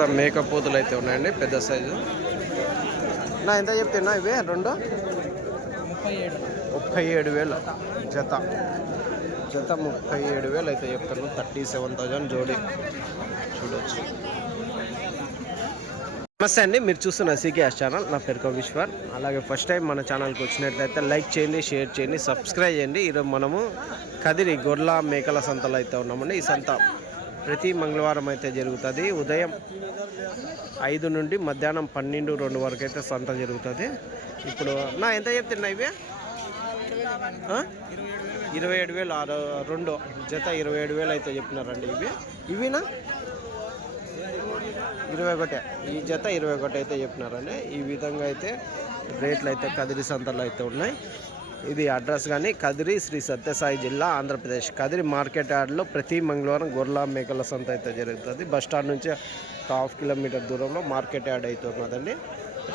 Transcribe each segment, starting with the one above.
జత మేకపోతులు అయితే ఉన్నాయండి పెద్ద సైజు. నా ఎంత చెప్తున్నా ఇవే? రెండు? ముప్పై ఏడు. వేలు. జత. జత ముప్పై ఏడు వేలు అయితే చెప్తాను. థర్టీ సెవెన్ థౌజండ్ జోడి. చూడొచ్చు. నమస్తే అండి మీరు చూస్తున్న సీకేఎస్ ఛానల్. నా పేరు విశ్వర్. అలాగే ఫస్ట్ టైం మన ఛానల్కి వచ్చినట్లయితే లైక్ చేయండి షేర్ చేయండి సబ్స్క్రైబ్ చేయండి. ఈరోజు మనము కదిరి గొర్ల మేకల సంతలో అయితే ఉన్నామండి. ఈ సంత ప్రతి మంగళవారం అయితే జరుగుతుంది. ఉదయం ఐదు నుండి మధ్యాహ్నం పన్నెండు రెండు వరకు అయితే సంత జరుగుతుంది. ఇప్పుడు నా ఎంత చెప్తున్నా ఇవి? ఇరవై ఏడు వేలు ఆరు రెండు జత ఇరవై ఏడు వేలు అయితే చెప్పినారండి ఇవి. ఇవినా? ఇరవై ఒకటే. ఈ జత ఇరవై ఒకటి అయితే చెప్పినారండి. ఈ విధంగా అయితే రేట్లు అయితే కదిరి సంతలు అయితే ఉన్నాయి. ఇది అడ్రస్ కానీ కదిరి శ్రీ సత్యసాయి జిల్లా ఆంధ్రప్రదేశ్. కదిరి మార్కెట్ యార్డ్లో ప్రతి మంగళవారం గొర్రెల మేకల సంత అయితే జరుగుతుంది. బస్ స్టాండ్ నుంచి ఒక హాఫ్ కిలోమీటర్ దూరంలో మార్కెట్ యార్డ్ అయితే ఉన్నదండి.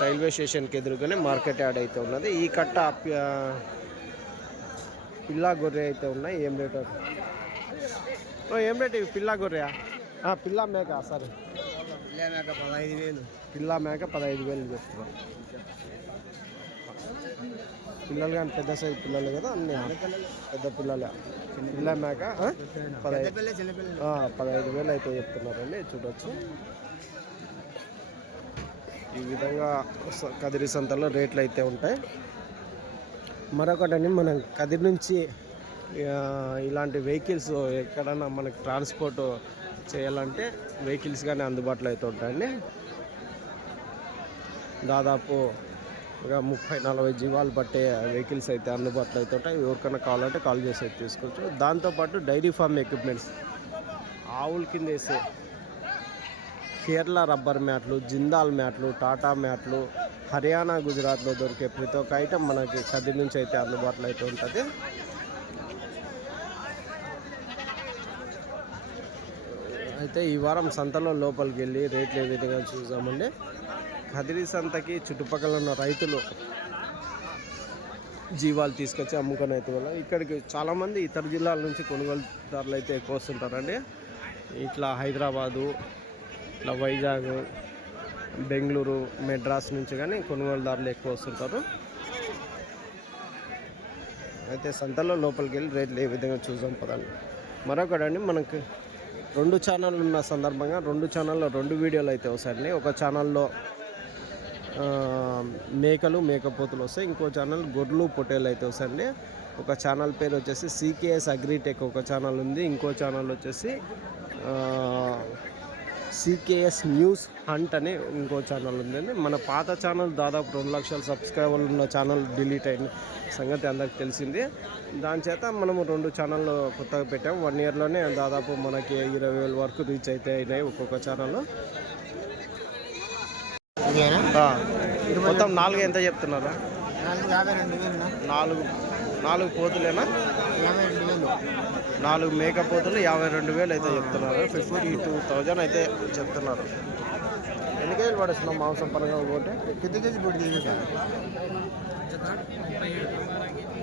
రైల్వే స్టేషన్కి ఎదురుగానే మార్కెట్ యార్డ్ అయితే ఉన్నది. ఈ కట్ట పిల్లా గొర్రె అయితే ఉన్నాయి. ఏం రేట్? ఏం రేట్ ఇవి? పిల్లా గొర్రె పిల్లా మేక సరే. పదహైదు వేలు. పిల్లా మేక పదహైదు వేలు చెప్తున్నాం పిల్లలు కానీ పెద్ద సైజు పిల్లలు కదా అన్ని పెద్ద పిల్లలే. పిల్ల మేక పదహైదు. పదహైదు వేలు అయితే చెప్తున్నారండి చూడొచ్చు. ఈ విధంగా కదిరి సంతలో రేట్లు అయితే ఉంటాయి. మరొకటని మనం కదిరి నుంచి ఇలాంటి వెహికల్స్ ఎక్కడన్నా మనకి ట్రాన్స్పోర్ట్ చేయాలంటే వెహికల్స్ కానీ అందుబాటులో అయితే ఉంటాయండి. దాదాపు ఒక ముప్పై నలభై జీవాలు పట్టే వెహికల్స్ అయితే అందుబాటులో అయితే ఉంటాయి. ఎవరికైనా కావాలంటే కాల్ చేసి అయితే తీసుకోవచ్చు. దాంతోపాటు డైరీ ఫార్మ్ ఎక్విప్మెంట్స్. ఆవుల కింద వేసే కేరళ రబ్బర్ మ్యాట్లు జిందాల్ మ్యాట్లు టాటా మ్యాట్లు హర్యానా గుజరాత్లో దొరికే ప్రతి ఒక్క ఐటెం మనకి కదిరి నుంచి అయితే అందుబాటులో అయితే ఉంటుంది. అయితే ఈ వారం సంతలో లోపలికి వెళ్ళి రేట్లు ఏ విధంగా చూసామండి కదిరి సంతకి చుట్టుపక్కల ఉన్న రైతులు జీవాలు తీసుకొచ్చి అమ్ముకొని అయితే వల్ల ఇక్కడికి చాలామంది ఇతర జిల్లాల నుంచి కొనుగోలుదారులు అయితే ఎక్కువ వస్తుంటారండి. ఇట్లా హైదరాబాదు ఇట్లా వైజాగ్ బెంగళూరు మెడ్రాస్ నుంచి కానీ కొనుగోలుదారులు ఎక్కువ వస్తుంటారు. అయితే సంతలో లోపలికి వెళ్ళి రేట్లు ఏ విధంగా చూద్దాం పదండి. మరొకటండి మనకు రెండు ఛానళ్ళు ఉన్న సందర్భంగా రెండు ఛానల్లో రెండు వీడియోలు అయితే వస్తాయండి. ఒక ఛానల్లో మేకలు మేకపోతులు వస్తాయి. ఇంకో ఛానల్ గొర్రెలు పొటేలు అయితే వస్తాయండి. ఒక ఛానల్ పేరు వచ్చేసి సీకేఎస్ అగ్రిటెక్ ఒక ఛానల్ ఉంది. ఇంకో ఛానల్ వచ్చేసి సీకేఎస్ న్యూస్ హంట్ అని ఇంకో ఛానల్ ఉందండి. మన పాత ఛానల్ దాదాపు రెండు లక్షల సబ్స్క్రైబర్లు ఉన్న ఛానల్ డిలీట్ అయిన సంగతి అందరికి తెలిసింది. దాని చేత మనము రెండు ఛానళ్ళు కొత్తగా పెట్టాము. వన్ ఇయర్లోనే దాదాపు మనకి ఇరవై వేల వరకు రీచ్ అయితే అయినాయి ఒక్కొక్క ఛానల్ మొత్తం నాలుగు ఎంత చెప్తున్నారా? నాలుగు. నాలుగు పోతులేనా? యాభై రెండు వేలు నాలుగు మేకపోతులు యాభై రెండు వేలు అయితే చెప్తున్నారు. ఫిఫ్టీ టూ థౌజండ్ అయితే చెప్తున్నారు. ఎన్ని కేజీలు పడుస్తున్నాం మాంసం పరంగా ఒకటి పెద్ద కేజీ పొడి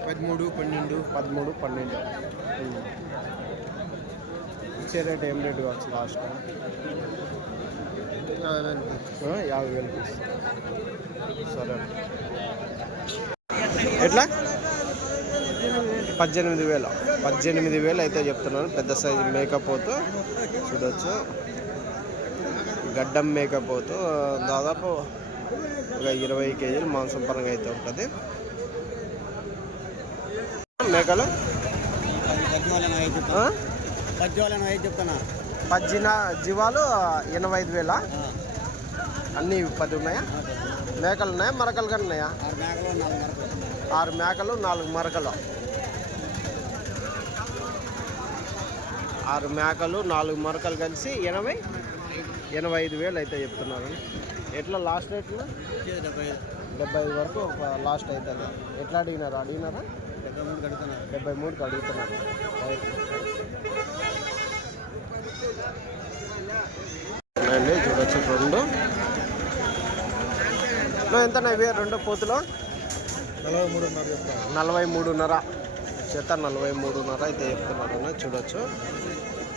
పదమూడు పన్నెండు. పదమూడు పన్నెండు. ఇచ్చే రేట్ ఏం రేటు కావచ్చు లాస్ట్? యాభై వేలు పీస్ సరే. ఎట్లా? పద్దెనిమిది వేలు. పద్దెనిమిది వేలు అయితే చెప్తున్నాను. పెద్ద సైజు మేకపోతు. చూడొచ్చు. గడ్డం మేకపోతు. దాదాపు ఒక ఇరవై కేజీలు మాంసం పరంగా అయితే ఉంటుంది. మేకలు? పద్నాలుగు ఐదు పజ్జిన జీవాలు ఎనభై ఐదు వేల. అన్నీ పది ఉన్నాయా? మేకలు ఉన్నాయా? మరకలు కానీ ఉన్నాయా? ఆరు మేకలు నాలుగు మరకలు ఆరు మేకలు నాలుగు మరకలు. కలిసి ఎనభై ఎనభై ఐదు వేలు అయితే చెప్తున్నారు. ఎట్లా లాస్ట్ రేట్లో డెబ్బై ఐదు. వరకు ఒక లాస్ట్ అవుతుంది ఎట్లా అడిగినారు? అడిగినారా? డెబ్బై మూడు కడుతున్నారు డెబ్బై మూడుకి అడుగుతున్నారు. ఉన్నాయండి చూడొచ్చు రెండు ఎంత ఇవి? రెండు పోతులు? నలభై మూడున్నర చెప్తాను. నలభై మూడున్నర. చేత నలభై మూడున్నర అయితే చెప్తున్నారు అన్న చూడొచ్చు.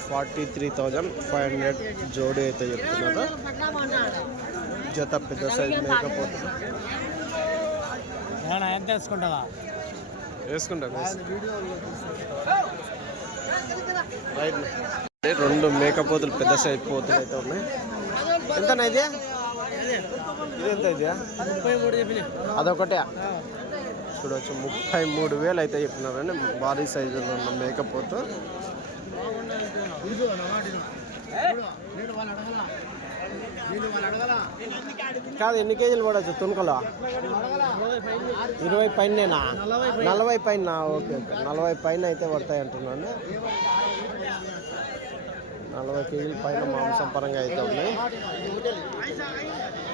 Forty three thousand five hundred జోడీ అయితే చెప్తున్నారు. జత పెద్ద సైజ్ మేకపోతుంది ఎంత వేసుకుంటావా వేసుకుంటాం రైట్. రెండు మేకపోతులు పెద్ద సైజ్ పోతులు అయితే ఉన్నాయి. ఎంత ఇది? ఇది ఎంత ఇది? ముప్పై మూడు అదొకటే. చూడవచ్చు ముప్పై మూడు వేలు అయితే చెప్పినారండి. భారీ సైజులో ఉన్న మేకపోతు. కాదు ఎన్ని కేజీలు పడవచ్చు తుణుకలో? ఇరవై పైన నలభై పైన? Okay okay. నలభై పైన అయితే పడతాయి అంటున్నాను. నలభై కేజీల పైన మాంసం పరంగా అయితే ఉన్నాయి.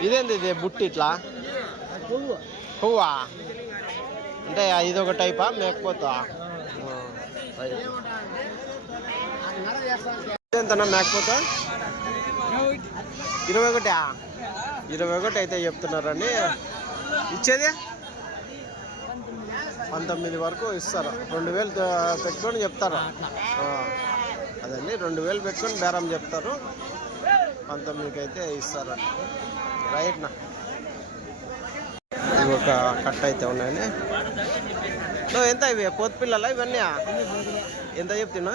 ఇదేంది ఇది బుట్టి ఇట్లా? పువ్వా? అంటే ఇది ఒక టైపా మేకపోతా? ఇదేంతనా మేకపోతా? ఇరవై ఒకటా? ఇరవై ఒకటి అయితే చెప్తున్నారండి. ఇచ్చేది? పంతొమ్మిది వరకు ఇస్తారు. రెండు వేలు పెట్టుకొని చెప్తారు. అదండి. రెండు వేలు పెట్టుకొని బేరం చెప్తారు. పంతొమ్మిదికి అయితే ఇస్తారు రైట్నా ఇవి ఒక కట్ట అయితే ఉన్నాయండి. నువ్వు ఎంత ఇవి? పోతు పిల్లల ఇవన్నీ ఎంత చెప్తున్నా?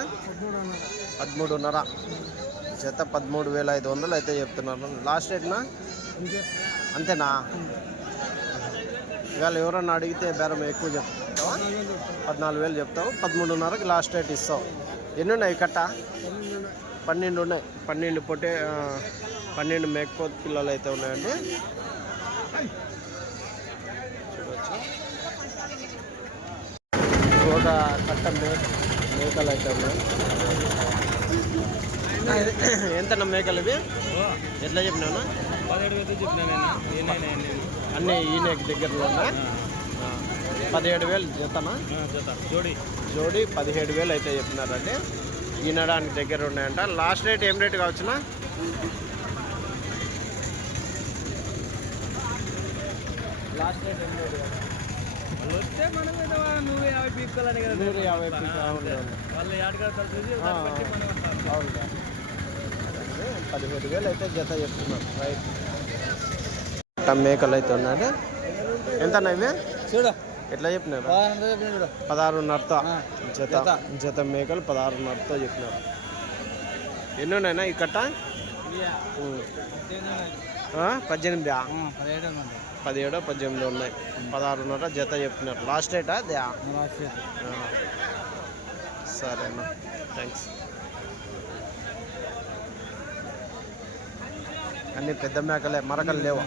పదమూడున్నర. చేత పదమూడు వేల ఐదు వందలు అయితే చెప్తున్నారు. లాస్ట్ రేట్నా అంతేనా? ఇవాళ ఎవరన్నా అడిగితే బేరం ఎక్కువ చెప్తావా పద్నాలుగు వేలు చెప్తావు. పదమూడున్నరకి లాస్ట్ రేట్ ఇస్తావు. ఎన్ని ఉన్నాయి కట్ట? పన్నెండు ఉన్నాయి పన్నెండు పొట్టే ఆ, పన్నెండు మేకపోతు పిల్లలు అయితే ఉన్నాయండి. చూడవచ్చు ఒక కట్ట మేక మేకలు అయితే ఉన్నాయి. ఎంత మేకలు ఇవి? ఎట్లా చెప్పినాను పదిహేడు వేలు చెప్పినా నేను. నేను అన్నీ ఈయన దగ్గరలో ఉన్నాయి? పదిహేడు వేలు జతనా? జత. జోడి. జోడి పదిహేడు వేలు అయితే చెప్పినారండి ఈనడానికి దగ్గర ఉన్నాయంట. లాస్ట్ రేట్ ఏం రేట్ కావచ్చునా? లాస్ట్ రేట్ ఏం రేట్ వాళ్ళు వస్తే మనం ఏదో నువ్వు యాభై పీక్కోవాలని కదా. నూరు యాభై పీస్ అవును. వాళ్ళు ఏడగడతారు చూసి ఆ, దాన్ని బట్టి మనం ఉంటాం. అవును. అదే, పదిహేడు వేలు అయితే జత చెప్తున్నారు రైట్. మేకలు అయితే ఉన్నాయి ఎంత ఇవి? చూడు. ఎట్లా చెప్పినారు? పదహారున్నరతో? జత. జత. మేకలు పదహారున్నరతో చెప్పినారు. ఎన్ని ఉన్నాయినా ఈ కట్ట. ఆ, పద్దెనిమిది? పదిహేడు మంది పదిహేడు పద్దెనిమిది ఉన్నాయి. పదహారున్నర జత చెప్పినారు. లాస్ట్ అదే? ఆ. సరేనా థ్యాంక్స్ అన్ని. పెద్ద మేకలే మరకలు లేవు.